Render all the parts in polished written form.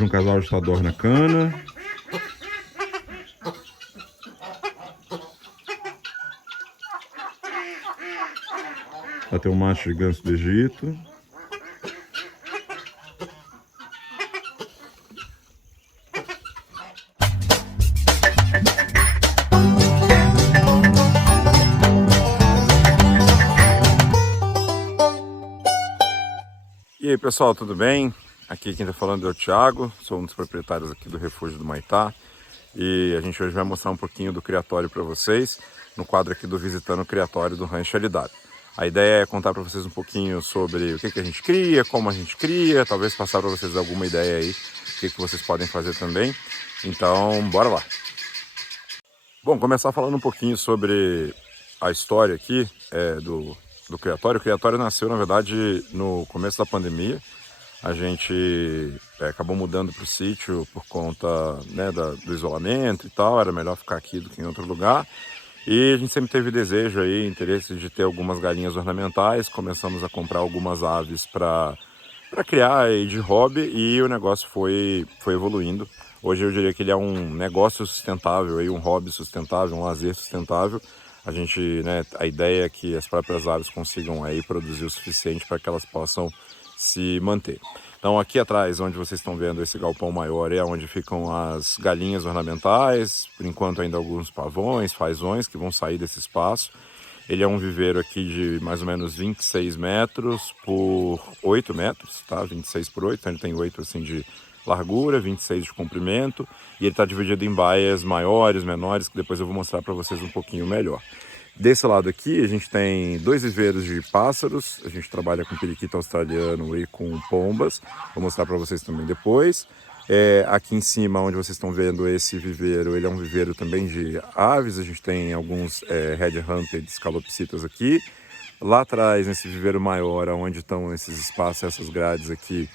Um casal de estador na cana. Lá tem um macho de ganso do Egito. E aí pessoal, tudo bem? Aqui quem está falando é o Thiago, sou um dos proprietários aqui do Refúgio do Maitá. E a gente hoje vai mostrar um pouquinho do criatório para vocês, no quadro aqui do Visitando o Criatório do Rancho LW. A ideia é contar para vocês um pouquinho sobre o que a gente cria, como a gente cria, talvez passar para vocês alguma ideia aí, o que vocês podem fazer também. Então, bora lá! Bom, começar falando um pouquinho sobre a história aqui do criatório. O criatório nasceu, na verdade, no começo da pandemia. A gente acabou mudando para o sítio por conta, né, do isolamento e tal, era melhor ficar aqui do que em outro lugar. E a gente sempre teve desejo aí, interesse de ter algumas galinhas ornamentais, começamos a comprar algumas aves para criar aí de hobby e o negócio foi evoluindo. Hoje eu diria que ele é um negócio sustentável, aí, um hobby sustentável, um lazer sustentável. A gente, né, a ideia é que as próprias aves consigam aí produzir o suficiente para que elas possam se manter. Então aqui atrás, onde vocês estão vendo esse galpão maior, é onde ficam as galinhas ornamentais, por enquanto ainda alguns pavões, fazões que vão sair desse espaço. Ele é um viveiro aqui de mais ou menos 26 metros por 8 metros, tá? 26 por 8, então ele tem 8 assim de largura, 26 de comprimento, e ele está dividido em baias maiores, menores, que depois eu vou mostrar para vocês um pouquinho melhor. Desse lado aqui a gente tem 2 viveiros de pássaros, a gente trabalha com periquito australiano e com pombas, vou mostrar para vocês também depois. Aqui em cima, onde vocês estão vendo esse viveiro, ele é um viveiro também de aves, a gente tem alguns red-hunted calopsitas aqui. Lá atrás, nesse viveiro maior, onde estão esses espaços, essas grades aqui,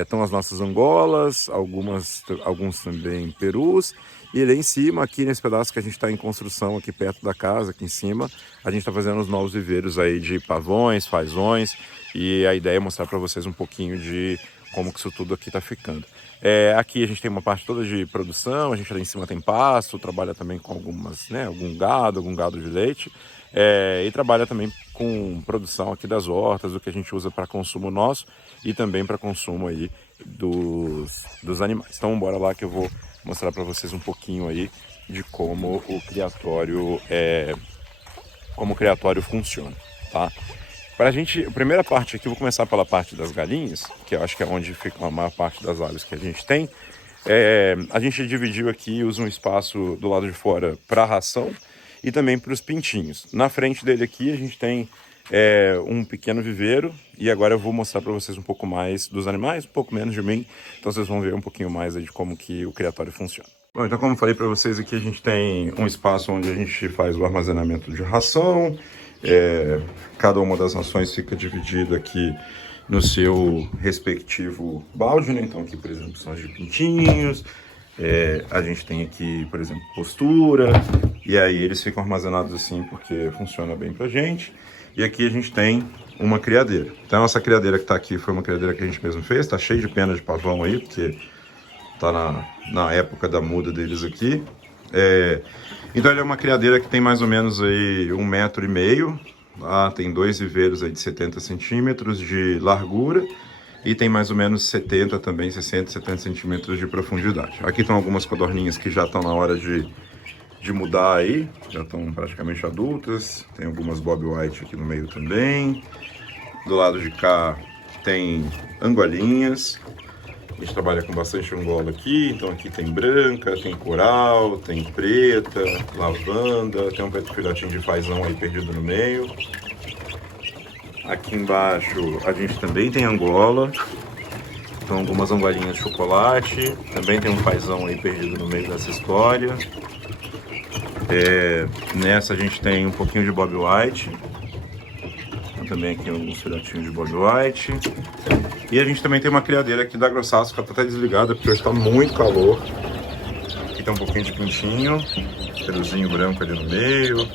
estão as nossas angolas, alguns também perus. E ali em cima, aqui nesse pedaço que a gente está em construção, aqui perto da casa, aqui em cima, a gente está fazendo os novos viveiros aí de pavões, fazões. E a ideia é mostrar para vocês um pouquinho de como que isso tudo aqui está ficando. Aqui a gente tem uma parte toda de produção, a gente lá em cima tem pasto, trabalha também com algum gado de leite. E trabalha também com produção aqui das hortas, o que a gente usa para consumo nosso e também para consumo aí dos animais. Então bora lá que eu vou mostrar para vocês um pouquinho aí de como o criatório funciona, tá? A primeira parte aqui, eu vou começar pela parte das galinhas, que eu acho que é onde fica a maior parte das aves que a gente tem. A gente dividiu aqui, usa um espaço do lado de fora para ração e também para os pintinhos. Na frente dele aqui a gente tem um pequeno viveiro, e agora eu vou mostrar para vocês um pouco mais dos animais, um pouco menos de mim, então vocês vão ver um pouquinho mais aí de como que o criatório funciona. Bom, então como eu falei para vocês aqui, a gente tem um espaço onde a gente faz o armazenamento de ração. Cada uma das rações fica dividida aqui no seu respectivo balde, né? Então aqui, por exemplo, são as de pintinhos. A gente tem aqui, por exemplo, postura, e aí eles ficam armazenados assim porque funciona bem pra gente. E aqui a gente tem uma criadeira. Então essa criadeira que tá aqui foi uma criadeira que a gente mesmo fez, tá cheio de pena de pavão aí, porque tá na época da muda deles aqui. Então ele é uma criadeira que tem mais ou menos aí 1,5 metro. Tem 2 viveiros aí de 70 centímetros de largura e tem mais ou menos 70 também, 60, 70 centímetros de profundidade. Aqui estão algumas codorninhas que já estão na hora de mudar aí, já estão praticamente adultas. Tem algumas Bob White aqui no meio também. Do lado de cá tem angolinhas. A gente trabalha com bastante angola aqui, então aqui tem branca, tem coral, tem preta, lavanda, tem um filhotinho de fazão aí perdido no meio. Aqui embaixo a gente também tem angola, então algumas angolinhas de chocolate, também tem um fazão aí perdido no meio dessa história. Nessa a gente tem um pouquinho de Bob White, também aqui alguns filhotinhos de Bob White. E a gente também tem uma criadeira aqui da Grossasca, tá até desligada porque hoje tá muito calor. Aqui tem um pouquinho de pintinho, peruzinho branco ali no meio,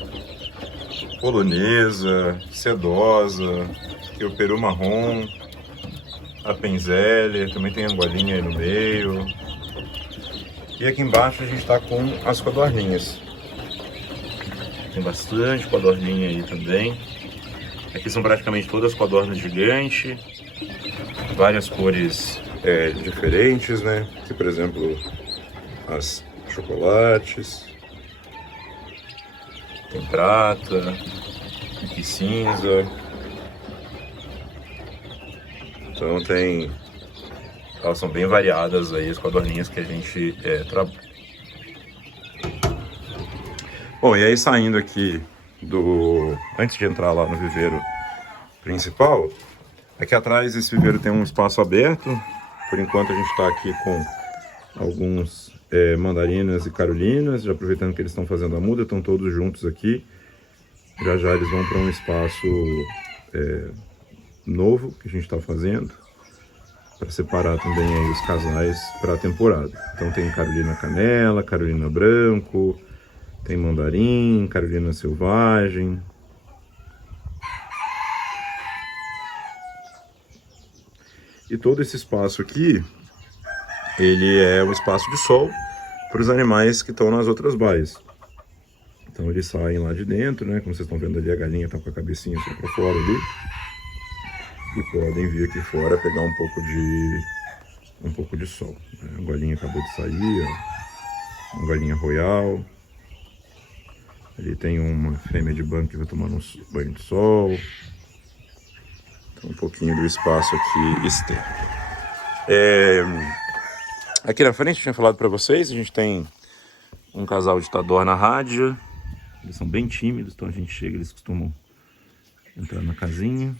polonesa, sedosa, aqui o peru marrom, a Penzeller, também tem angolinha aí no meio. E aqui embaixo a gente está com as codorninhas. Tem bastante codorninha aí também. Aqui são praticamente todas codornas gigantes. Várias cores diferentes, né? Aqui, por exemplo, as chocolates. Tem prata, aqui cinza. Então tem... Elas são bem variadas aí, as codorninhas que a gente trabalha. Bom, e aí saindo aqui antes de entrar lá no viveiro principal, aqui atrás esse viveiro tem um espaço aberto. Por enquanto a gente está aqui com alguns mandarinas e carolinas, já aproveitando que eles estão fazendo a muda, estão todos juntos aqui. Já já eles vão para um espaço novo que a gente está fazendo, para separar também aí os casais para a temporada. Então tem Carolina Canela, Carolina Branco, tem Mandarim, Carolina Selvagem. E todo esse espaço aqui, ele é um espaço de sol para os animais que estão nas outras baias. Então eles saem lá de dentro, né? Como vocês estão vendo ali, a galinha está com a cabecinha só para fora ali. E podem vir aqui fora pegar um pouco de sol. A galinha acabou de sair, ó. Uma galinha royal. Ali tem uma fêmea de banco que vai tomar um banho de sol. Então, um pouquinho do espaço aqui externo. Aqui na frente eu tinha falado para vocês, a gente tem um casal de tador na rádio. Eles são bem tímidos, então a gente chega, eles costumam entrar na casinha.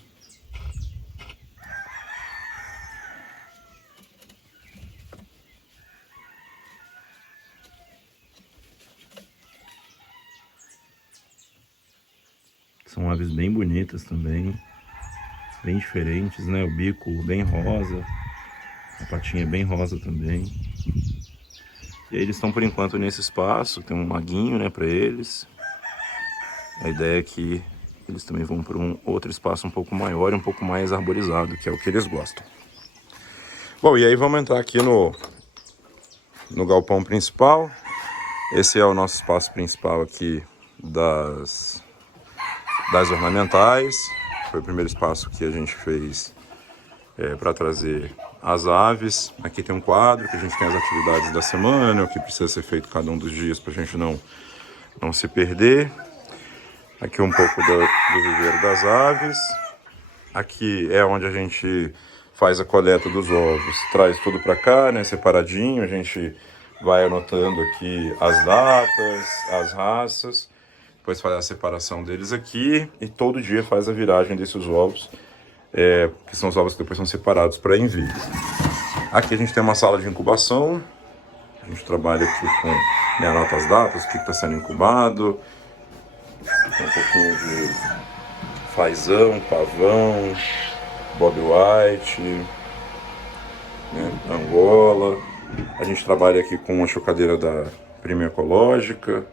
São aves bem bonitas também, bem diferentes, né? O bico bem rosa, a patinha bem rosa também. E aí eles estão por enquanto nesse espaço, tem um laguinho, né, para eles. A ideia é que eles também vão para um outro espaço um pouco maior e um pouco mais arborizado, que é o que eles gostam. Bom, e aí vamos entrar aqui no galpão principal. Esse é o nosso espaço principal aqui das ornamentais. Foi o primeiro espaço que a gente fez para trazer as aves. Aqui tem um quadro que a gente tem as atividades da semana, o que precisa ser feito cada um dos dias para a gente não se perder. Aqui um pouco do viveiro das aves. Aqui é onde a gente faz a coleta dos ovos, traz tudo para cá, né, separadinho. A gente vai anotando aqui as datas, as raças. Depois faz a separação deles aqui e todo dia faz a viragem desses ovos, que são os ovos que depois são separados para envio. Aqui a gente tem uma sala de incubação, a gente trabalha aqui com, anota as datas, o que está sendo incubado, tem um pouquinho de fazão, pavão, Bob White, né, Angola. A gente trabalha aqui com uma chocadeira da Prima Ecológica.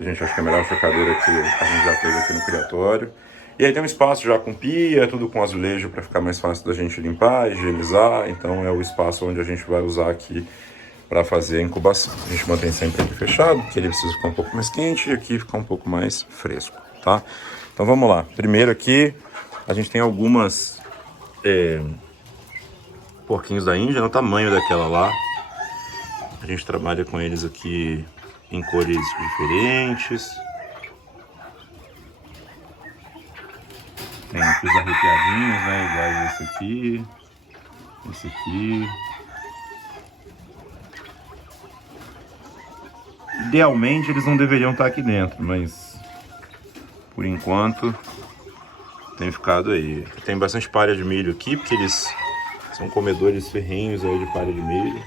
A gente acha que é a melhor chocadeira que a gente já teve aqui no criatório. E aí tem um espaço já com pia, tudo com azulejo para ficar mais fácil da gente limpar, higienizar. Então é o espaço onde a gente vai usar aqui para fazer a incubação. A gente mantém sempre aqui fechado, porque ele precisa ficar um pouco mais quente e aqui ficar um pouco mais fresco, tá? Então vamos lá. Primeiro aqui a gente tem algumas porquinhos da Índia, no tamanho daquela lá. A gente trabalha com eles aqui em cores diferentes. Tem aqui os arrepiadinhos, né? Iguais esse aqui. Esse aqui. Idealmente eles não deveriam estar aqui dentro, mas por enquanto tem ficado aí. Tem bastante palha de milho aqui, porque eles são comedores ferrenhos aí de palha de milho.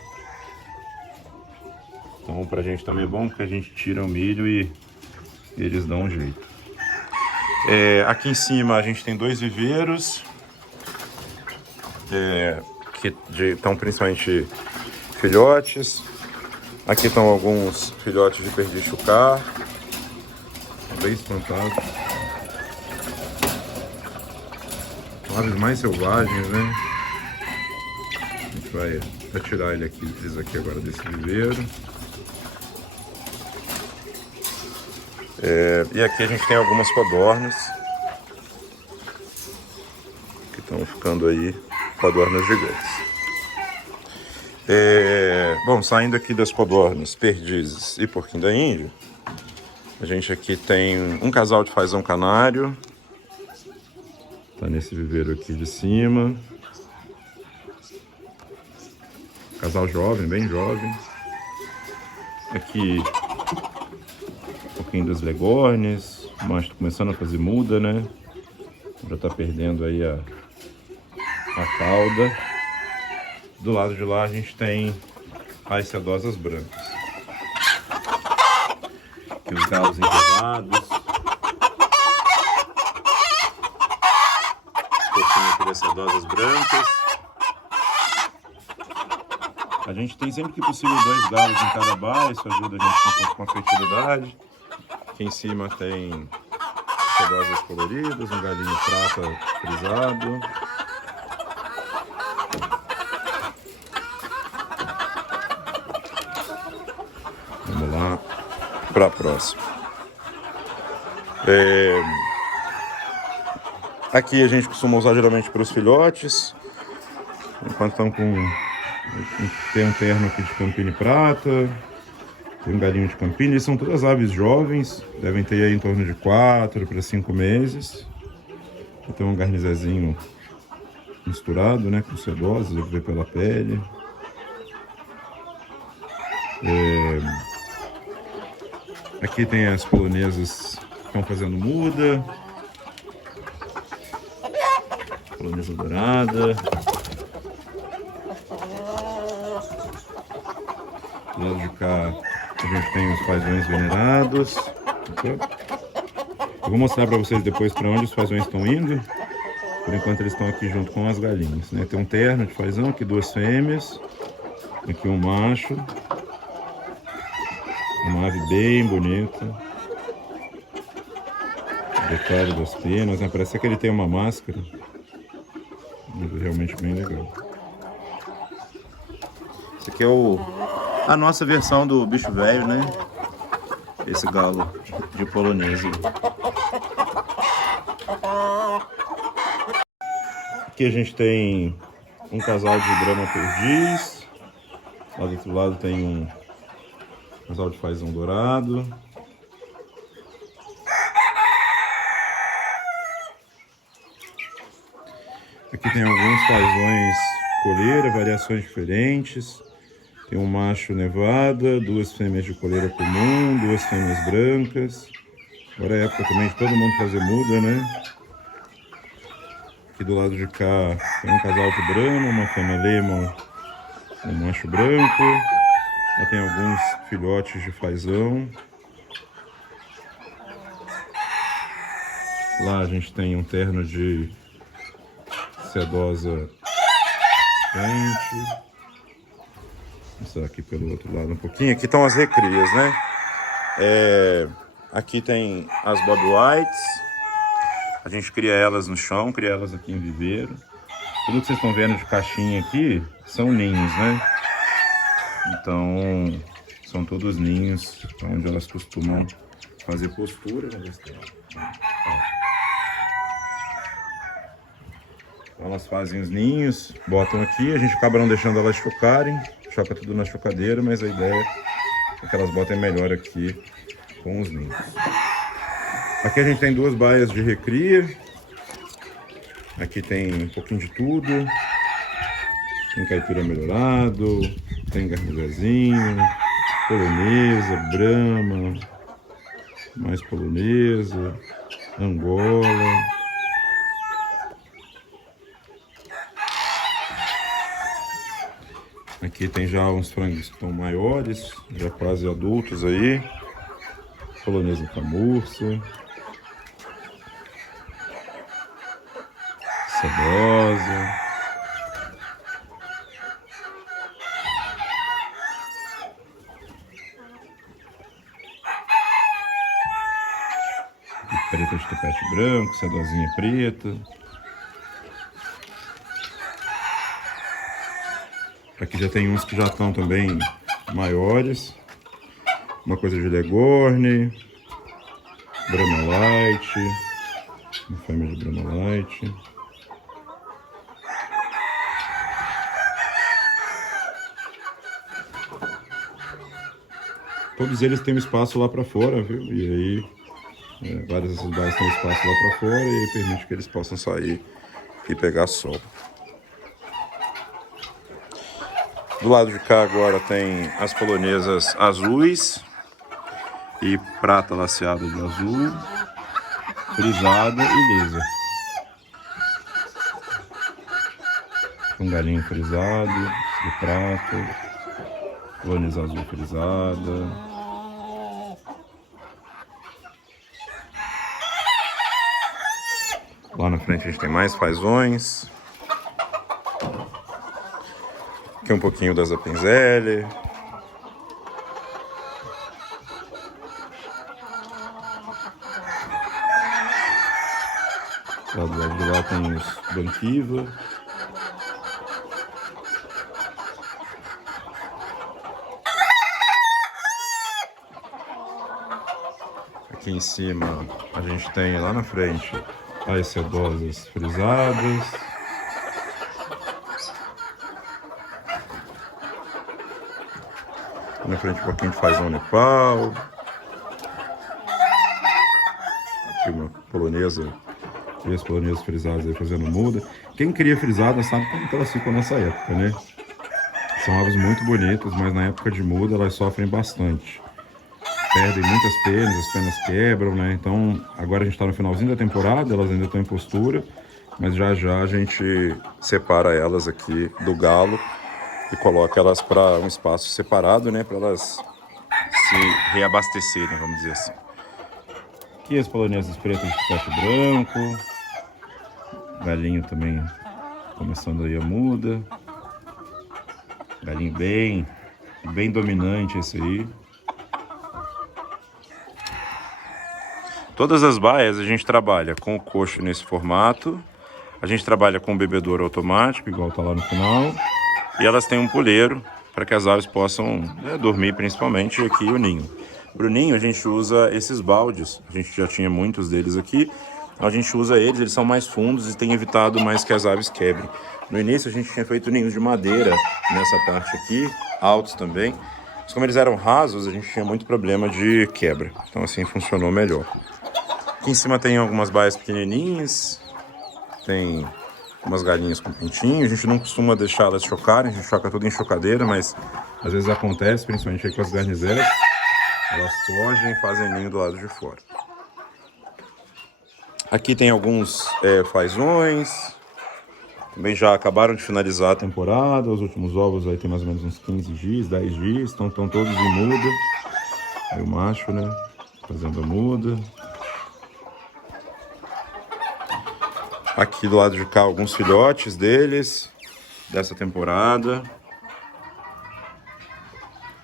Então pra gente também é bom, porque a gente tira o milho e eles dão um jeito. Aqui em cima a gente tem dois viveiros, que estão principalmente filhotes. Aqui estão alguns filhotes de perdiz-chucar, bem espantados. Aves mais selvagens, né? gente vai retirar eles aqui agora desse viveiro. E aqui a gente tem algumas codornas que estão ficando aí, codornas gigantes. Bom, saindo aqui das codornas, perdizes e porquinho da Índia, a gente aqui tem um casal de fazão canário. Tá nesse viveiro aqui de cima. Casal jovem, bem jovem. Aqui um pouquinho das legornes. O macho tá começando a fazer muda, né? Já tá perdendo aí a cauda. Do lado de lá a gente tem as sedosas brancas. Aqui os galos enterrados. Um pouquinho aqui das sedosas brancas. A gente tem sempre que possível 2 galos em cada baia, isso ajuda a gente com a fertilidade. Aqui em cima tem sedosas coloridas, um galinho prata frisado. Vamos lá para a próxima. Aqui a gente costuma usar geralmente para os filhotes. Enquanto estão tem um terno aqui de Campine prata, tem um galinho de Campine. Eles são todas aves jovens, devem ter aí em torno de 4 para 5 meses. Tem um garnizezinho misturado, né, com sedosas, eu ver pela pele. Aqui tem as polonesas que estão fazendo muda. Polonesa dourada. Do lado de cá a gente tem os fazões venerados. Eu vou mostrar para vocês depois para onde os fazões estão indo. Por enquanto eles estão aqui junto com as galinhas, né? Tem um terno de fazão, aqui 2 fêmeas. Aqui um macho. Uma ave bem bonita. O detalhe das penas, né? Parece que ele tem uma máscara. Mas é realmente bem legal. Esse aqui é a nossa versão do bicho velho, né? Esse galo de polonesa. Aqui a gente tem um casal de Brahma perdiz. Lá do outro lado tem um casal de fazão dourado. Aqui tem alguns fazões coleira, variações diferentes. Tem um macho nevada, 2 fêmeas de coleira comum, 2 fêmeas brancas. Agora é época também de todo mundo fazer muda, né? Aqui do lado de cá tem um casal de Brahma, uma fêmea Lemon, um macho branco. Lá tem alguns filhotes de fazão. Lá a gente tem um terno de sedosa quente. Vou mostrar aqui pelo outro lado um pouquinho. Aqui estão as recrias, né? Aqui tem as Bob Whites. A gente cria elas no chão, cria elas aqui em viveiro. Tudo que vocês estão vendo de caixinha aqui são ninhos, né? Então, são todos ninhos onde elas costumam fazer postura. Então, elas fazem os ninhos, botam aqui, a gente acaba não deixando elas chocarem, choca tudo na chocadeira, mas a ideia é que elas botem melhor aqui com os ninhos. Aqui a gente tem 2 baias de recria. Aqui tem um pouquinho de tudo. Tem caipira melhorado, tem garnizazinho, polonesa, Brahma, mais polonesa, Angola. Aqui tem já uns frangos que estão maiores, já quase adultos aí. Polonesa camurça. Sedosa. Preta de topete branco, sedosinha preta. Aqui já tem uns que já estão também maiores. Uma coisa de Leghorn, Brahma Light, uma fêmea de Brahma Light. Todos eles têm um espaço lá para fora, viu? E aí, várias dessas baias têm espaço lá para fora e aí permite que eles possam sair e pegar sol. Do lado de cá agora tem as polonesas azuis e prata laceada de azul, frisada e lisa. Um galinho frisado de prata, polonesa azul frisada. Lá na frente a gente tem mais fazões. Aqui um pouquinho das Appenzeller. Lá do lado de lá tem os Banquiva. Aqui em cima a gente tem lá na frente as sedosas frisadas. Na frente um pouquinho de fazão Nepal. Aqui uma polonesa, e as polonesas frisadas aí fazendo muda. Quem cria frisada sabe como que elas ficam nessa época, né? São aves muito bonitas, mas na época de muda elas sofrem bastante. Perdem muitas penas, as penas quebram, né? Então agora a gente está no finalzinho da temporada, elas ainda estão em postura, mas já já a gente separa elas aqui do galo e coloca elas para um espaço separado, né? Para elas se reabastecerem, vamos dizer assim. Aqui as polonesas pretas de pecho branco. Galinho também começando aí a muda. Galinho bem dominante esse aí. Todas as baias a gente trabalha com o coxo nesse formato. A gente trabalha com o bebedouro automático, igual tá lá no final. E elas têm um puleiro para que as aves possam dormir, principalmente aqui o ninho. Para o ninho a gente usa esses baldes, a gente já tinha muitos deles aqui. A gente usa eles são mais fundos e tem evitado mais que as aves quebrem. No início a gente tinha feito ninhos de madeira nessa parte aqui, altos também. Mas como eles eram rasos, a gente tinha muito problema de quebra. Então assim funcionou melhor. Aqui em cima tem algumas baias pequenininhas, tem umas galinhas com pintinho. A gente não costuma deixar elas chocarem, a gente choca tudo em chocadeira, mas às vezes acontece, principalmente aí com as garnizelas. Elas fogem e fazem ninho do lado de fora. Aqui tem alguns fazões. Também já acabaram de finalizar a temporada. Os últimos ovos aí tem mais ou menos uns 15 dias, 10 dias. Então estão todos em muda. Aí o macho, né? Fazendo a muda. Aqui do lado de cá alguns filhotes deles, dessa temporada.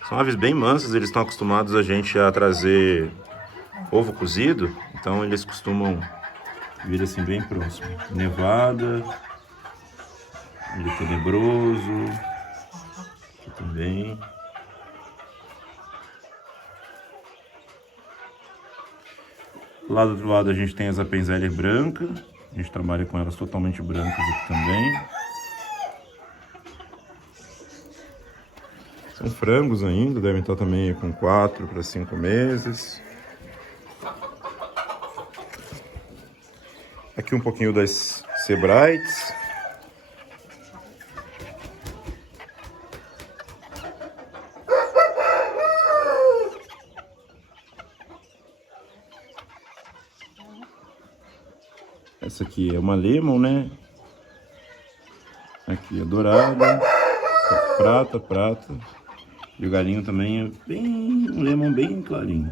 São aves bem mansas, eles estão acostumados a gente a trazer ovo cozido, então eles costumam vir assim bem próximo. Nevada, ele é tenebroso, aqui também. Lá do outro lado a gente tem as Appenzeller branca. A gente trabalha com elas totalmente brancas aqui também. São frangos ainda, devem estar também com 4 para 5 meses. Aqui um pouquinho das Sebrights. Essa aqui é uma lemon, né? Aqui é dourada, prata. E o galinho também é um lemon bem clarinho.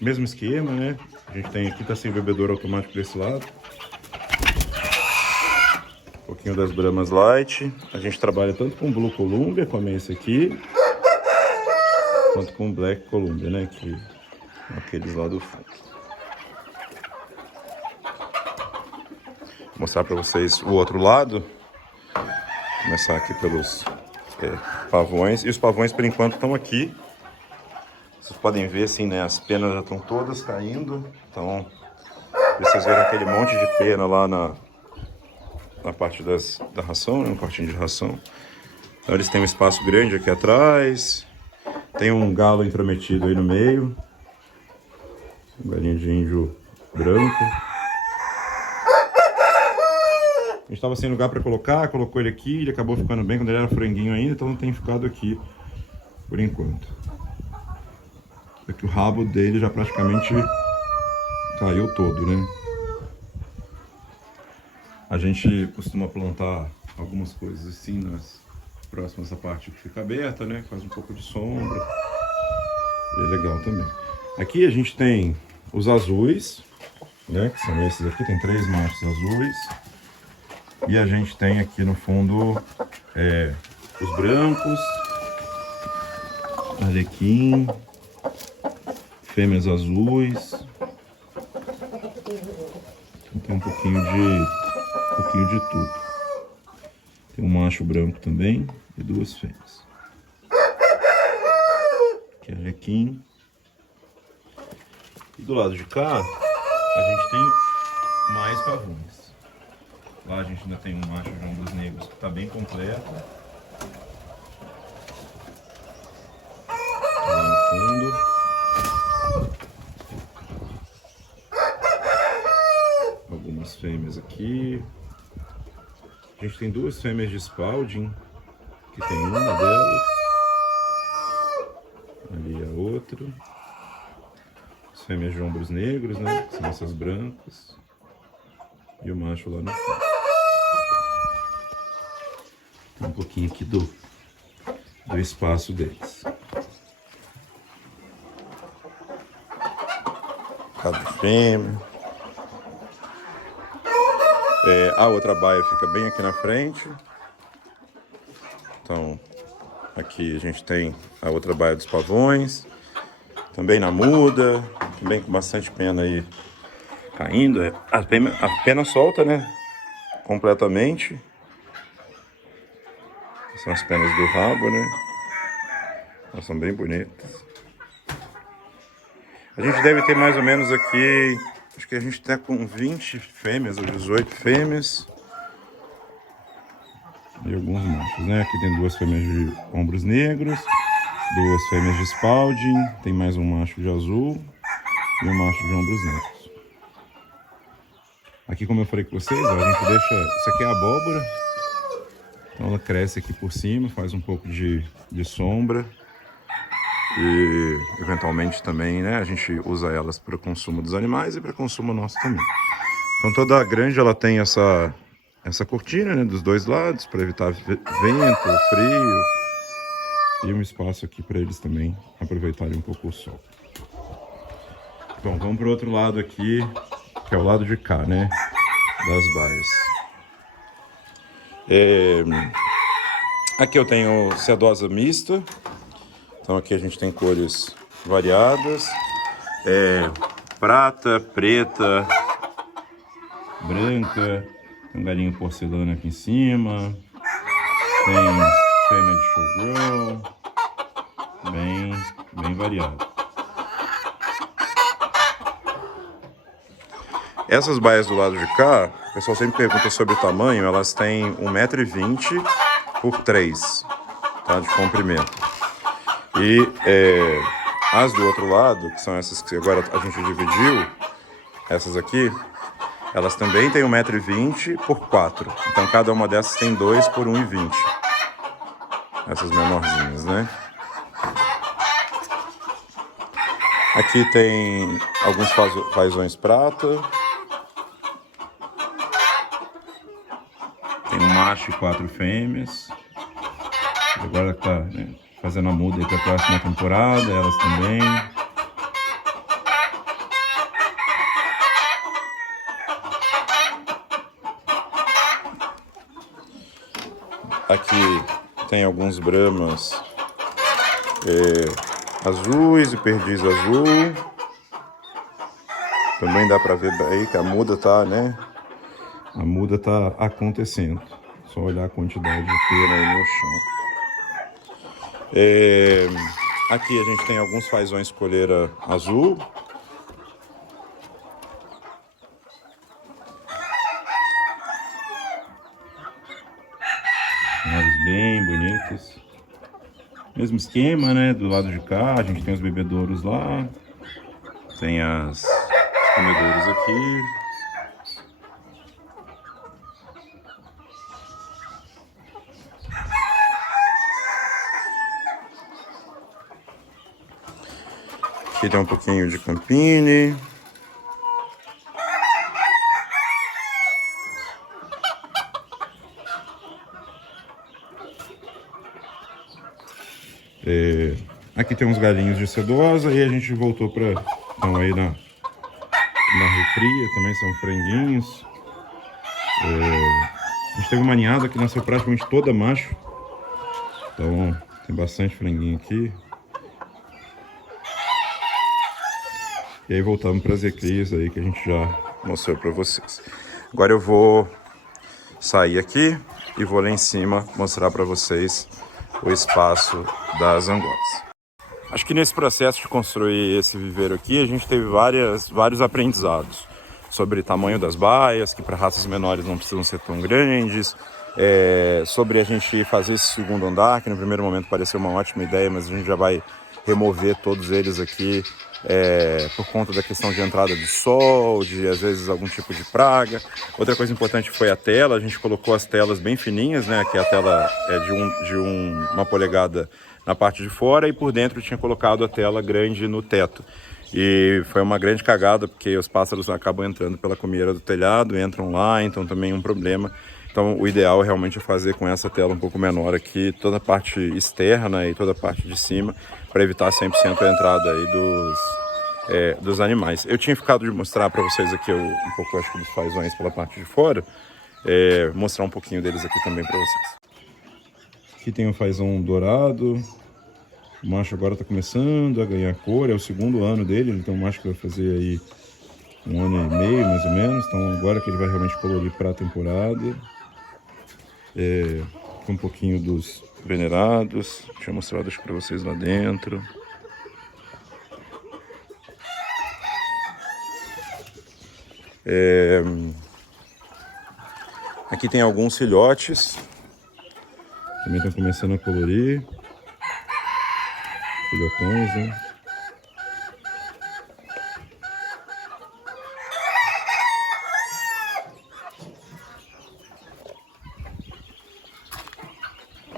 Mesmo esquema, né? A gente tem aqui, tá sem bebedouro automático desse lado. Um pouquinho das Brahmas Light. A gente trabalha tanto com Blue Columbia, como é esse aqui, quanto com Black Columbia, né? Que são aqueles lá do fundo. mostrar para vocês o outro lado. Começar aqui pelos pavões. E os pavões, por enquanto, estão aqui. Vocês podem ver, assim, né? As penas já estão todas caindo. Então, vocês verem aquele monte de pena lá na parte da ração, né? No quartinho de ração. Então, eles têm um espaço grande aqui atrás. Tem um galo intrometido aí no meio. Um galinho de índio branco. A gente estava sem lugar para colocar, colocou ele aqui, ele acabou ficando bem quando ele era franguinho ainda, então tem ficado aqui por enquanto. Aqui o rabo dele já praticamente caiu todo, né? A gente costuma plantar algumas coisas assim nas próximas à parte que fica aberta, né? Faz um pouco de sombra. É legal também. Aqui a gente tem os azuis, né? Que são esses aqui, tem 3 machos azuis. E a gente tem aqui no fundo os brancos, arlequim, fêmeas azuis. Então, tem um pouquinho de tudo. Tem um macho branco também e 2 fêmeas. Aqui é arlequim. E do lado de cá a gente tem mais pavões. Lá a gente ainda tem um macho de ombros negros que está bem completo. Lá no fundo. Algumas fêmeas aqui. A gente tem 2 fêmeas de Spalding, que tem uma delas. Ali a outra. As fêmeas de ombros negros, né? Que são essas brancas. E o macho lá no fundo. Um pouquinho aqui do espaço deles. Cada fêmea. A outra baia fica bem aqui na frente. Então, aqui a gente tem a outra baia dos pavões. Também na muda. Também com bastante pena aí caindo. A pena solta, né? Completamente. São as penas do rabo, né? Elas são bem bonitas. A gente deve ter mais ou menos aqui... Acho que a gente está com 20 fêmeas ou 18 fêmeas. E alguns machos, né? Aqui tem 2 fêmeas de ombros negros. 2 fêmeas de Spalding. Tem mais um macho de azul. E um macho de ombros negros. Aqui, como eu falei com vocês, ó, a gente deixa... Isso aqui é a abóbora. Então ela cresce aqui por cima, faz um pouco de sombra. E eventualmente também, né, a gente usa elas para consumo dos animais e para consumo nosso também. Então toda a granja ela tem essa cortina, né, dos 2 lados para evitar vento, frio. E um espaço aqui para eles também aproveitarem um pouco o sol. Bom, vamos para o outro lado aqui, que é o lado de cá, né, das baias. Aqui eu tenho sedosa mista. Então aqui a gente tem cores variadas. Prata, preta, branca. Tem um galinho porcelana aqui em cima. Tem fêmea de showgirl. Bem variado. Essas baias do lado de cá, o pessoal sempre pergunta sobre o tamanho. Elas têm 1,20 m por 3, tá, de comprimento. E as do outro lado, que são essas que agora a gente dividiu, essas aqui, elas também têm 1,20 m por 4. Então cada uma dessas tem 2 por 1,20 m. Essas menorzinhas, né? Aqui tem alguns fazões prata. Tem um macho e 4 fêmeas. Agora tá, né, fazendo a muda para a próxima temporada, elas também. Aqui tem alguns bramas azuis e perdiz azul. Também dá para ver aí que a muda tá, né, A muda tá acontecendo. Só olhar a quantidade de pena aí no chão. Aqui a gente tem alguns fazões coleira azul. Aves bem bonitas. Mesmo esquema, né? Do lado de cá a gente tem os bebedouros lá. Tem os comedouros aqui. Aqui tem um pouquinho de Campine. Aqui tem uns galinhos de sedosa e a gente voltou para... Estão aí na recria, também são franguinhos. A gente teve uma ninhada que nasceu praticamente toda macho. Então tem bastante franguinho aqui. E aí voltamos para as recrias aí que a gente já mostrou para vocês. Agora eu vou sair aqui e vou lá em cima mostrar para vocês o espaço das angolas. Acho que nesse processo de construir esse viveiro aqui, a gente teve vários aprendizados sobre tamanho das baias, que para raças menores não precisam ser tão grandes, sobre a gente fazer esse segundo andar, que no primeiro momento pareceu uma ótima ideia, mas a gente já vai remover todos eles aqui por conta da questão de entrada de sol, de às vezes algum tipo de praga. Outra coisa importante foi a tela. A gente colocou as telas bem fininhas, né? Que a tela é de uma polegada na parte de fora e por dentro tinha colocado a tela grande no teto. E foi uma grande cagada porque os pássaros acabam entrando pela comieira do telhado, entram lá, então também é um problema. Então o ideal realmente é fazer com essa tela um pouco menor aqui, toda a parte externa e toda a parte de cima, para evitar 100% a entrada aí dos animais. Eu tinha ficado de mostrar para vocês aqui um pouco, acho que dos fazões pela parte de fora, mostrar um pouquinho deles aqui também para vocês. Aqui tem o fazão dourado, o macho agora está começando a ganhar cor, é o segundo ano dele, então o macho que vai fazer aí 1 ano e meio mais ou menos, então agora que ele vai realmente colorir para a temporada. Um pouquinho dos venerados, tinha mostrado acho para vocês lá dentro. Aqui tem alguns filhotes, também estão começando a colorir, filhotões, né?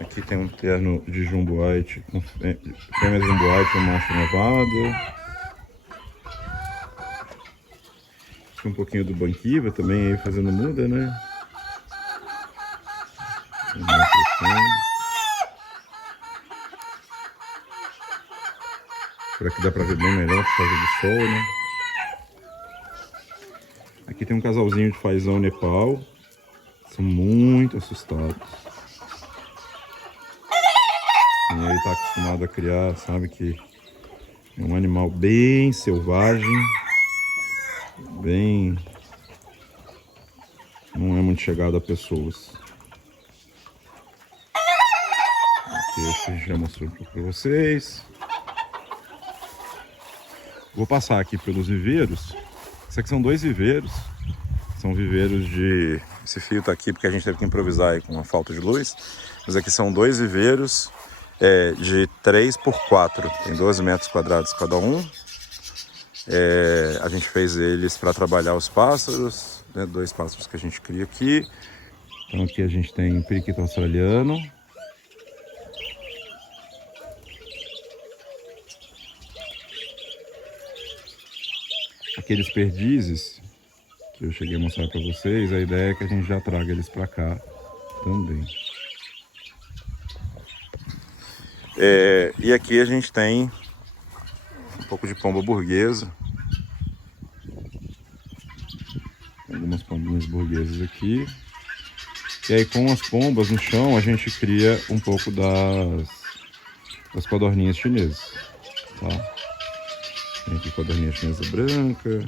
Aqui tem um terno de Jumbo White, fêmea de Jumbo White, um macho nevado. Aqui um pouquinho do Banquiva também aí fazendo muda, né? Por aqui dá pra ver bem melhor por causa do sol, né? Aqui tem um casalzinho de fazão Nepal. São muito assustados. Quem aí tá acostumado a criar sabe que é um animal bem selvagem, não é muito chegado a pessoas. Aqui esse a gente já mostrou um pouco para vocês. Vou passar aqui pelos viveiros. Isso aqui são 2 viveiros. São viveiros de... Esse fio tá aqui porque a gente teve que improvisar aí com a falta de luz. Mas aqui são 2 viveiros de 3x4. Tem 12 metros quadrados cada um. A gente fez eles para trabalhar os pássaros, né? 2 pássaros que a gente cria aqui. Então aqui a gente tem periquito australiano. Aqueles perdizes que eu cheguei a mostrar para vocês, a ideia é que a gente já traga eles para cá também. E aqui a gente tem um pouco de pomba burguesa. Algumas pombinhas burguesas aqui. E aí com as pombas no chão a gente cria um pouco das codorninhas chinesas, tá? Tem aqui codorninha chinesa branca.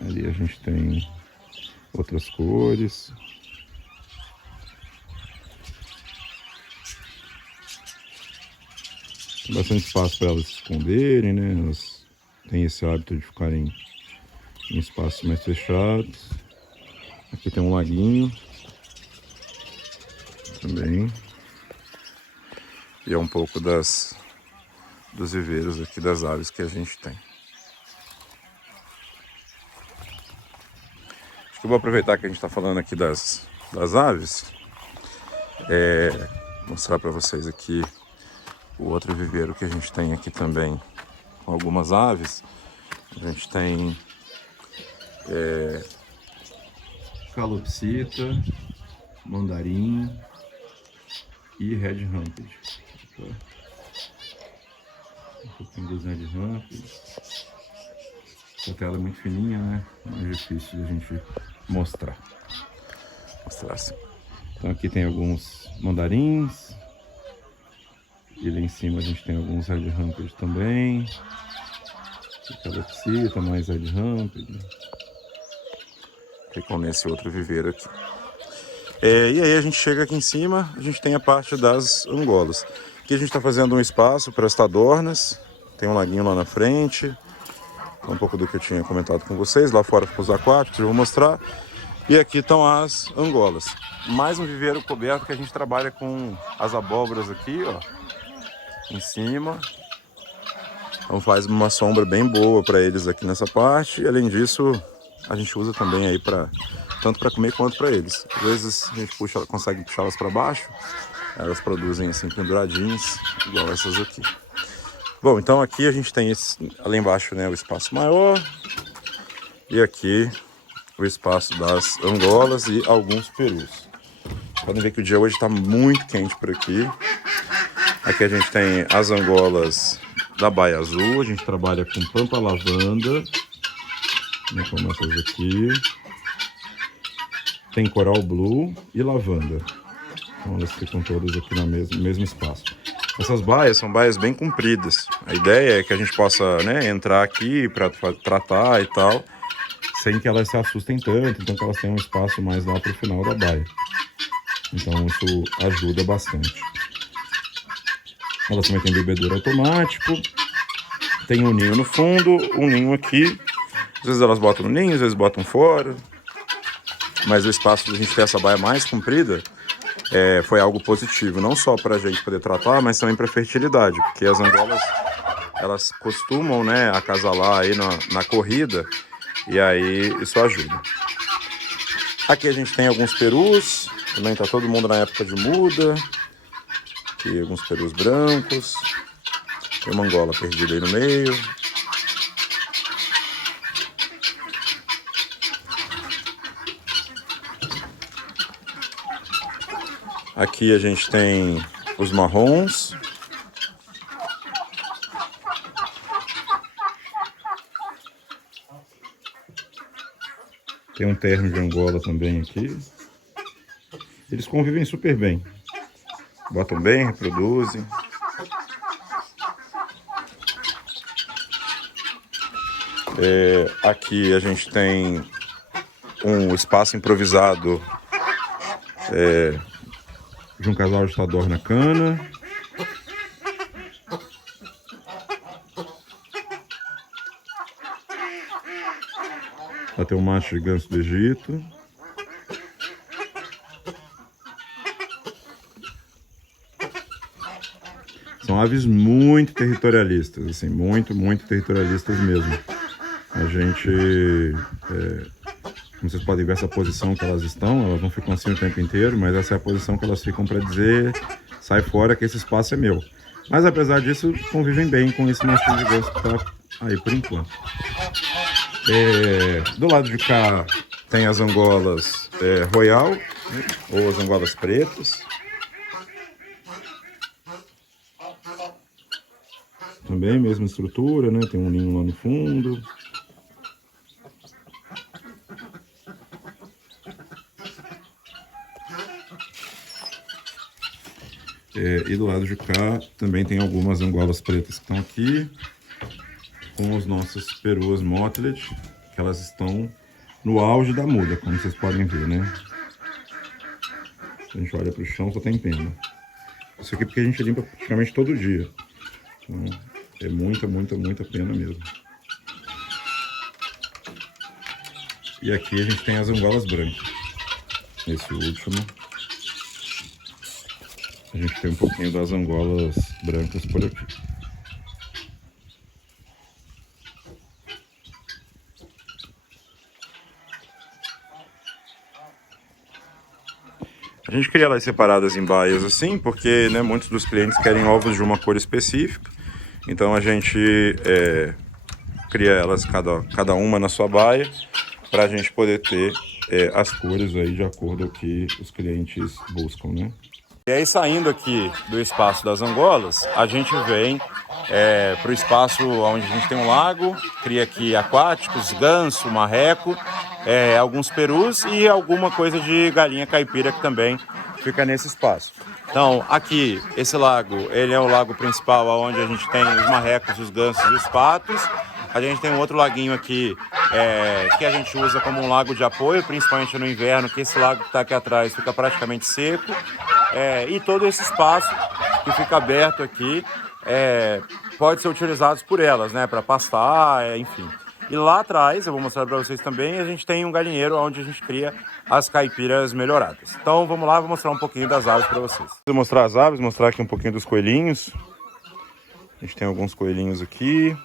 Ali a gente tem outras cores. Tem bastante espaço para elas se esconderem, né? Elas têm esse hábito de ficarem em espaços mais fechados. Aqui tem um laguinho também. E é um pouco dos viveiros aqui das aves que a gente tem. Acho que eu vou aproveitar que a gente está falando aqui das aves. Mostrar para vocês aqui o outro viveiro que a gente tem aqui também com algumas aves. A gente tem calopsita, mandarim e red ramped. Um pouquinho dos red ramped. A tela é muito fininha, né? É difícil de a gente mostrar. Mostrar assim. Então aqui tem alguns mandarins. E lá em cima a gente tem alguns red ramped também. Calopsita, mais red ramped. E como esse outro viveiro aqui. E aí a gente chega aqui em cima, a gente tem a parte das angolas. Aqui a gente está fazendo um espaço para as tadornas. Tem um laguinho lá na frente. Um pouco do que eu tinha comentado com vocês. Lá fora ficam os aquáticos, eu vou mostrar. E aqui estão as angolas. Mais um viveiro coberto que a gente trabalha com as abóboras aqui, ó. Em cima. Então faz uma sombra bem boa para eles aqui nessa parte. E além disso, a gente usa também aí tanto para comer quanto para eles. Às vezes a gente consegue puxá-las para baixo. Elas produzem assim penduradinhas, igual essas aqui. Bom, então aqui a gente tem ali embaixo, né, o espaço maior. E aqui o espaço das angolas e alguns perus. Podem ver que o dia hoje está muito quente por aqui. Aqui a gente tem as angolas da baia azul. A gente trabalha com pampa lavanda, né, como essas aqui. Tem coral blue e lavanda. Então elas ficam todas aqui no mesmo espaço. Essas baias são baias bem compridas. A ideia é que a gente possa, né, entrar aqui para tratar e tal, sem que elas se assustem tanto, então que elas tenham um espaço mais lá para o final da baia. Então isso ajuda bastante. Elas também têm bebedouro automático. Tem um ninho no fundo, um ninho aqui. Às vezes elas botam no ninho, às vezes botam fora. Mas o espaço de a gente ter essa baia mais comprida foi algo positivo. Não só para a gente poder tratar, mas também para a fertilidade. Porque as angolas, elas costumam, né, acasalar aí na corrida. E aí isso ajuda. Aqui a gente tem alguns perus. Também tá todo mundo na época de muda. Aqui alguns perus brancos. Tem uma angola perdida aí no meio. Aqui a gente tem os marrons. Tem um terno de angola também aqui. Eles convivem super bem. Botam bem, reproduzem. Aqui a gente tem um espaço improvisado de um casal de tadorna cana. Lá tem um macho de ganso do Egito. São aves muito territorialistas, assim, muito territorialistas mesmo. A gente, como vocês podem ver essa posição que elas estão, elas não ficam assim o tempo inteiro, mas essa é a posição que elas ficam para dizer, sai fora que esse espaço é meu. Mas apesar disso, convivem bem com esse machinho de ganso que está aí por enquanto. Do lado de cá tem as angolas royal, né, ou as angolas pretas. Também mesma estrutura, né? Tem um ninho lá no fundo. E do lado de cá também tem algumas angolas pretas que estão aqui, com os nossos peruas mottled, que elas estão no auge da muda, como vocês podem ver, né? A gente olha para o chão, só tem pena. Isso aqui porque a gente limpa praticamente todo dia. Então, é muita, muita, muita pena mesmo. E aqui a gente tem as angolas brancas. Esse último. A gente tem um pouquinho das angolas brancas por aqui. A gente cria elas separadas em baias assim, porque né, muitos dos clientes querem ovos de uma cor específica. Então a gente cria elas cada uma na sua baia, para a gente poder ter as cores aí de acordo com o que os clientes buscam, né? E aí saindo aqui do espaço das angolas, a gente vem para o espaço onde a gente tem um lago, cria aqui aquáticos, ganso, marreco, alguns perus e alguma coisa de galinha caipira que também fica nesse espaço. Então aqui, esse lago, ele é o lago principal onde a gente tem os marrecos, os gansos e os patos. A gente tem um outro laguinho aqui que a gente usa como um lago de apoio, principalmente no inverno, que esse lago que está aqui atrás fica praticamente seco. E todo esse espaço que fica aberto aqui pode ser utilizado por elas, né, para pastar, enfim. E lá atrás, eu vou mostrar para vocês também, a gente tem um galinheiro onde a gente cria as caipiras melhoradas. Então vamos lá, vou mostrar um pouquinho das aves para vocês. Vou mostrar as aves, mostrar aqui um pouquinho dos coelhinhos. A gente tem alguns coelhinhos aqui.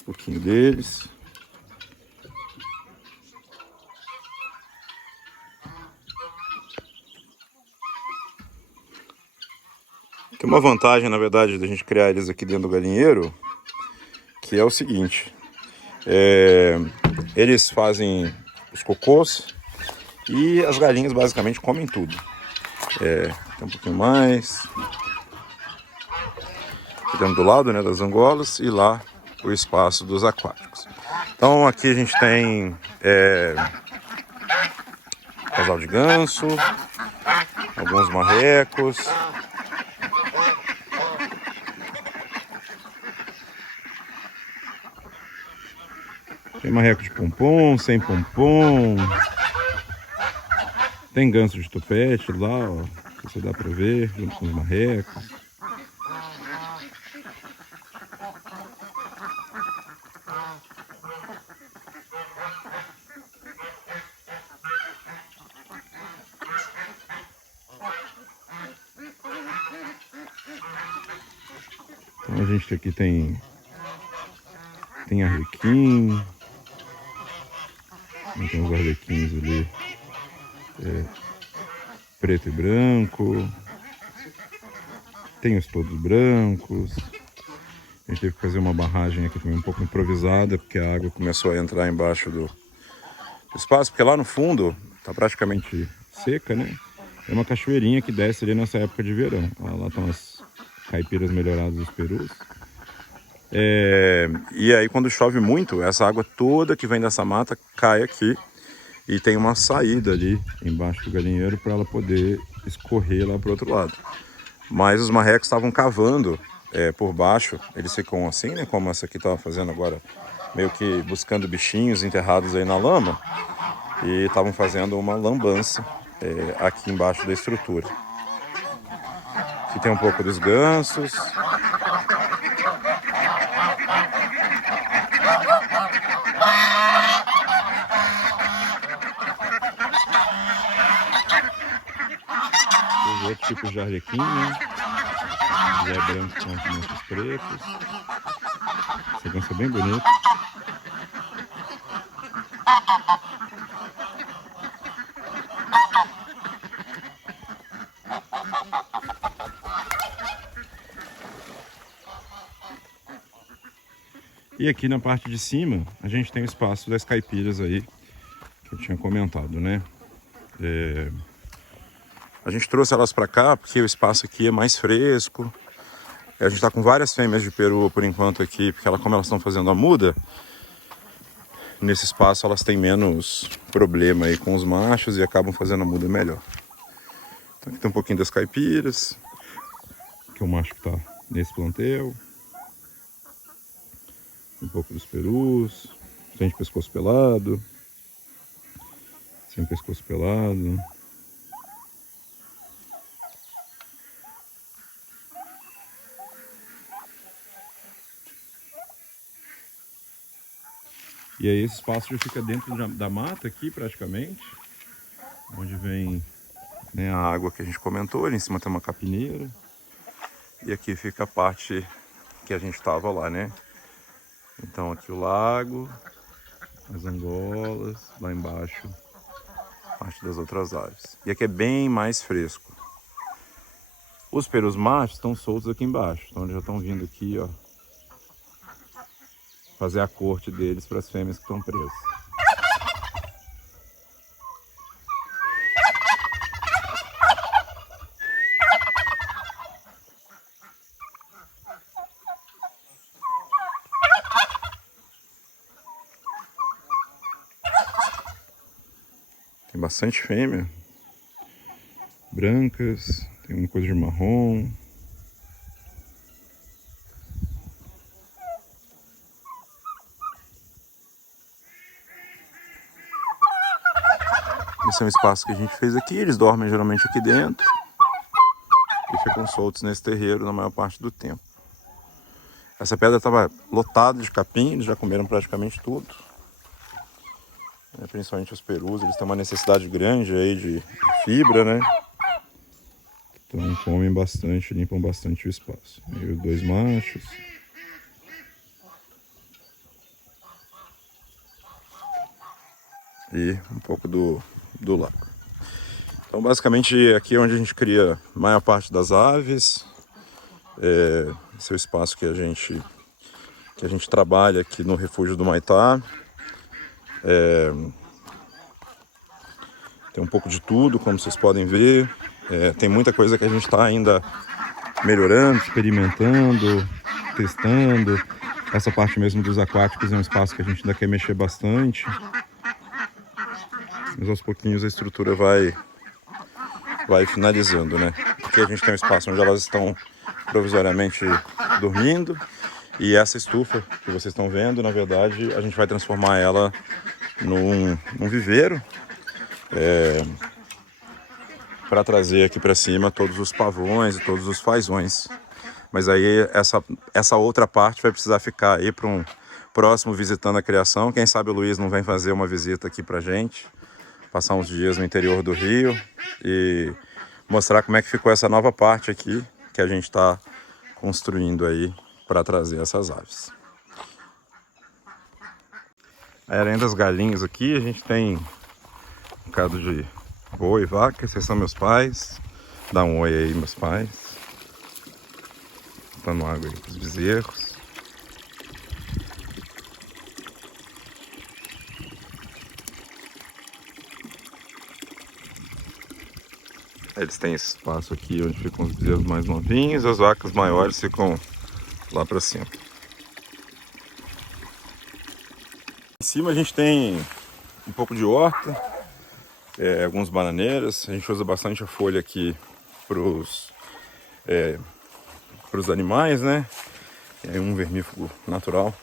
Um pouquinho deles. Tem uma vantagem, na verdade, da gente criar eles aqui dentro do galinheiro, que é o seguinte: eles fazem os cocôs e as galinhas basicamente comem tudo. Tem um pouquinho mais. Ficando do lado, né, das angolas, e lá o espaço dos aquáticos. Então aqui a gente tem casal de ganso, alguns marrecos. Tem marreco de pompom, sem pompom. Tem ganso de topete lá, ó, que você dá pra ver, junto com os marrecos. Então a gente aqui tem arlequim, tem os arlequins ali, preto e branco, tem os todos brancos. A gente teve que fazer uma barragem aqui também um pouco improvisada, porque a água começou a entrar embaixo do espaço, porque lá no fundo tá praticamente seca, né? É uma cachoeirinha que desce ali nessa época de verão. Lá estão as caipiras melhoradas dos perus. E aí quando chove muito, essa água toda que vem dessa mata cai aqui e tem uma saída ali embaixo do galinheiro para ela poder escorrer lá para o outro lado. Mas os marrecos estavam cavando por baixo, eles ficam assim, né, como essa aqui estava fazendo agora, meio que buscando bichinhos enterrados aí na lama, e estavam fazendo uma lambança aqui embaixo da estrutura. Aqui tem um pouco dos gansos. Os outros tipos de arlequim, né? Já é branco com os manchas pretos. Essa ganso é bem bonita. E aqui na parte de cima, a gente tem o espaço das caipiras aí, que eu tinha comentado, né? A gente trouxe elas para cá porque o espaço aqui é mais fresco. A gente está com várias fêmeas de peru por enquanto aqui, porque como elas estão fazendo a muda, nesse espaço elas têm menos problema aí com os machos e acabam fazendo a muda melhor. Então aqui tem um pouquinho das caipiras, que é o macho que está nesse plantel. Um pouco dos perus. Sem pescoço pelado. Sem pescoço pelado. E aí esse espaço já fica dentro da mata aqui praticamente. Onde vem, né, a água que a gente comentou. Ali em cima tem uma capineira. E aqui fica a parte que a gente estava lá, né? Então aqui o lago, as angolas, lá embaixo parte das outras aves. E aqui é bem mais fresco. Os perus machos estão soltos aqui embaixo, então eles já estão vindo aqui, ó, fazer a corte deles para as fêmeas que estão presas. Tem bastante fêmea, brancas, tem uma coisa de marrom. Esse é um espaço que a gente fez aqui, eles dormem geralmente aqui dentro e ficam soltos nesse terreiro na maior parte do tempo. Essa pedra estava lotada de capim, eles já comeram praticamente tudo. Principalmente os perus, eles têm uma necessidade grande aí de fibra, né? Então comem bastante, limpam bastante o espaço. Aí os dois machos. E um pouco do lago. Então basicamente aqui é onde a gente cria a maior parte das aves. Esse é o espaço que a gente trabalha aqui no refúgio do Maitá. Tem um pouco de tudo, como vocês podem ver. Tem muita coisa que a gente está ainda melhorando, experimentando, testando. Essa parte mesmo dos aquáticos é um espaço que a gente ainda quer mexer bastante. Mas aos pouquinhos a estrutura vai finalizando, né? Aqui a gente tem um espaço onde elas estão provisoriamente dormindo. E essa estufa que vocês estão vendo, na verdade, a gente vai transformar ela num viveiro. Para trazer aqui para cima todos os pavões e todos os fazões. Mas aí essa outra parte vai precisar ficar aí para um próximo Visitando a Criação. Quem sabe o Luiz não vem fazer uma visita aqui pra gente, passar uns dias no interior do Rio e mostrar como é que ficou essa nova parte aqui que a gente está construindo aí para trazer essas aves. Além das galinhas aqui, a gente tem um bocado de boi, vaca, esses são meus pais. Dá um oi aí, meus pais. Dando água aí pros bezerros. Eles têm esse espaço aqui onde ficam os bezerros mais novinhos, as vacas maiores ficam lá pra cima. Em cima a gente tem um pouco de horta, alguns bananeiras. A gente usa bastante a folha aqui pros animais, né? É um vermífugo natural.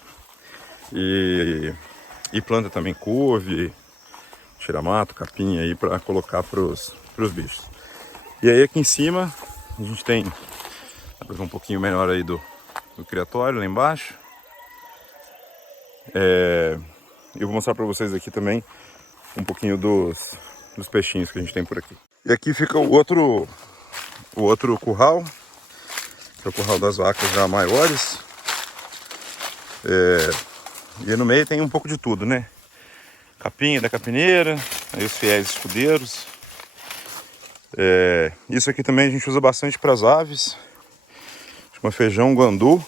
E planta também couve, tira-mato, capim aí para colocar pros bichos. E aí aqui em cima a gente tem, dá pra ver um pouquinho melhor aí do criatório lá embaixo. Eu vou mostrar para vocês aqui também um pouquinho dos peixinhos que a gente tem por aqui. E aqui fica o outro curral, que é o curral das vacas já maiores. E no meio tem um pouco de tudo, né? Capinha da capineira, aí os fiéis escudeiros. Isso aqui também a gente usa bastante para as aves. Chama feijão guandu.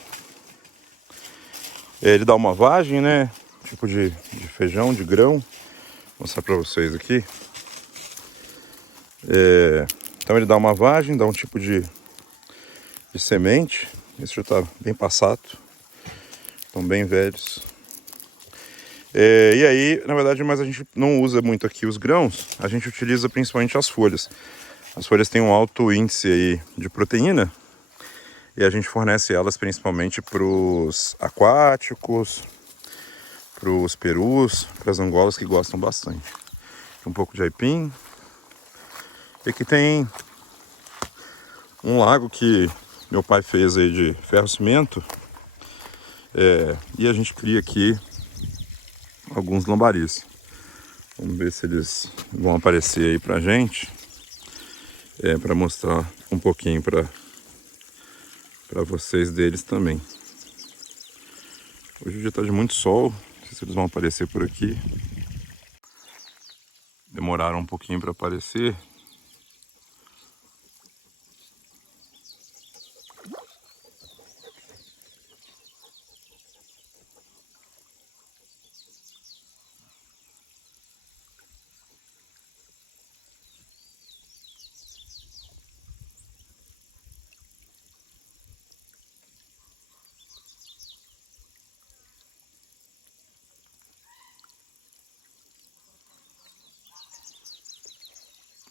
Ele dá uma vagem, né? Tipo de feijão, de grão. Vou mostrar para vocês aqui. Então ele dá uma vagem, dá um tipo de semente. Esse já está bem passado. Estão bem velhos. E aí, na verdade, mas a gente não usa muito aqui os grãos. A gente utiliza principalmente as folhas. As folhas têm um alto índice aí de proteína. E a gente fornece elas principalmente para os aquáticos, para os perus, para as angolas que gostam bastante. Um pouco de aipim. E aqui tem um lago que meu pai fez aí de ferro-cimento. E a gente cria aqui alguns lambaris. Vamos ver se eles vão aparecer aí pra gente. Para mostrar um pouquinho para vocês deles também. Hoje o dia tá de muito sol. Não sei se eles vão aparecer por aqui. Demoraram um pouquinho para aparecer.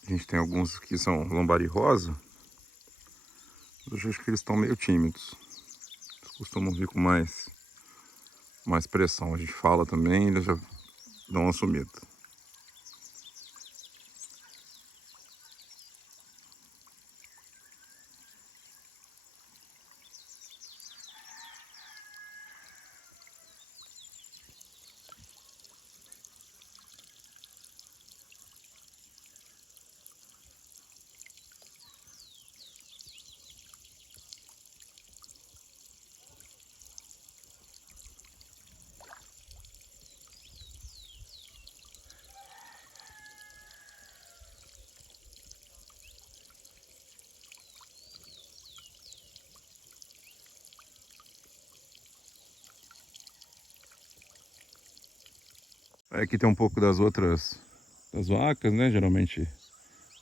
A gente tem alguns que são lambari rosa. Eu acho que eles estão meio tímidos. Eles costumam vir com mais pressão. A gente fala também, eles já dão uma sumida. Aqui tem um pouco das vacas, né? Geralmente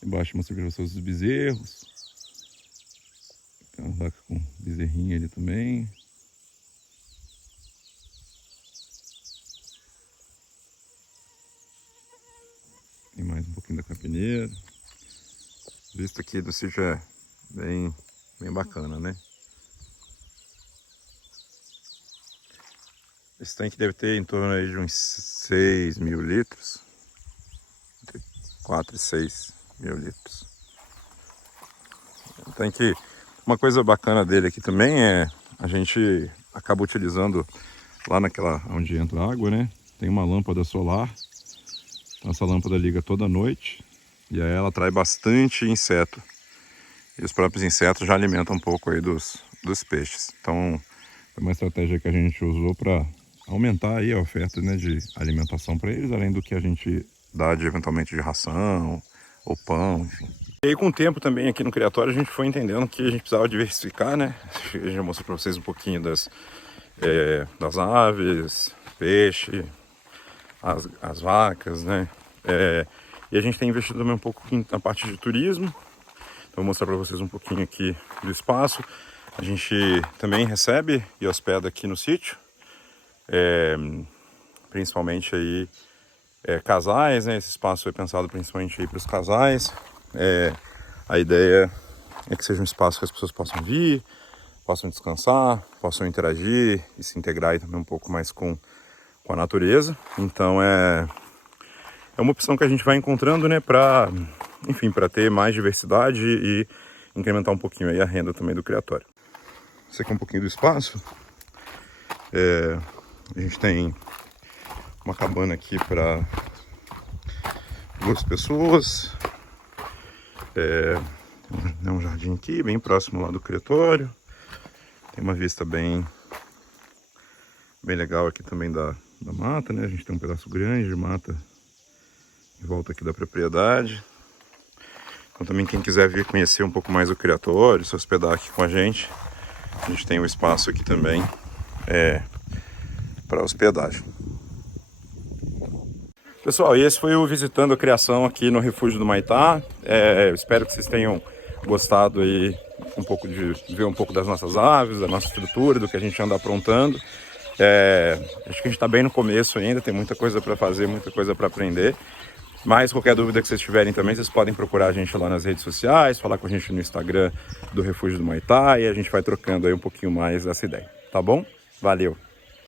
embaixo mostra para vocês os bezerros. Tem uma vaca com bezerrinha ali também. Tem mais um pouquinho da capineira. A vista aqui do sítio é bem bacana, né? Esse tanque deve ter em torno aí de uns 6 mil litros. Entre 4 e 6 mil litros. Tanque, uma coisa bacana dele aqui também é a gente acaba utilizando lá naquela onde entra a água, né? Tem uma lâmpada solar. Então essa lâmpada liga toda noite e aí ela atrai bastante inseto. E os próprios insetos já alimentam um pouco aí dos peixes. Então é uma estratégia que a gente usou para aumentar aí a oferta, né, de alimentação para eles, além do que a gente dá eventualmente de ração ou pão, enfim. E aí com o tempo também aqui no criatório a gente foi entendendo que a gente precisava diversificar, né? A gente já mostrou para vocês um pouquinho das aves, peixe, as vacas, né? E a gente tem investido também um pouco na parte de turismo. Então vou mostrar para vocês um pouquinho aqui do espaço. A gente também recebe e hospeda aqui no sítio. Principalmente aí casais, né? Esse espaço foi pensado principalmente aí para os casais. A ideia é que seja um espaço que as pessoas possam vir, possam descansar, possam interagir e se integrar aí também um pouco mais com a natureza. Então é uma opção que a gente vai encontrando, né? Para ter mais diversidade e incrementar um pouquinho aí a renda também do criatório. Esse aqui é um pouquinho do espaço. A gente tem uma cabana aqui para 2 pessoas. Tem um jardim aqui, bem próximo lá do criatório. Tem uma vista bem legal aqui também da mata, né? A gente tem um pedaço grande de mata em volta aqui da propriedade. Então também quem quiser vir conhecer um pouco mais o criatório, se hospedar aqui com a gente tem um espaço aqui também para hospedagem. Pessoal, esse foi o Visitando a Criação aqui no Refúgio do Maitá. Eu espero que vocês tenham gostado aí de ver um pouco das nossas aves, da nossa estrutura, do que a gente anda aprontando. Acho que a gente está bem no começo ainda, tem muita coisa para fazer, muita coisa para aprender. Mas qualquer dúvida que vocês tiverem também, vocês podem procurar a gente lá nas redes sociais, falar com a gente no Instagram do Refúgio do Maitá e a gente vai trocando aí um pouquinho mais essa ideia, tá bom? Valeu!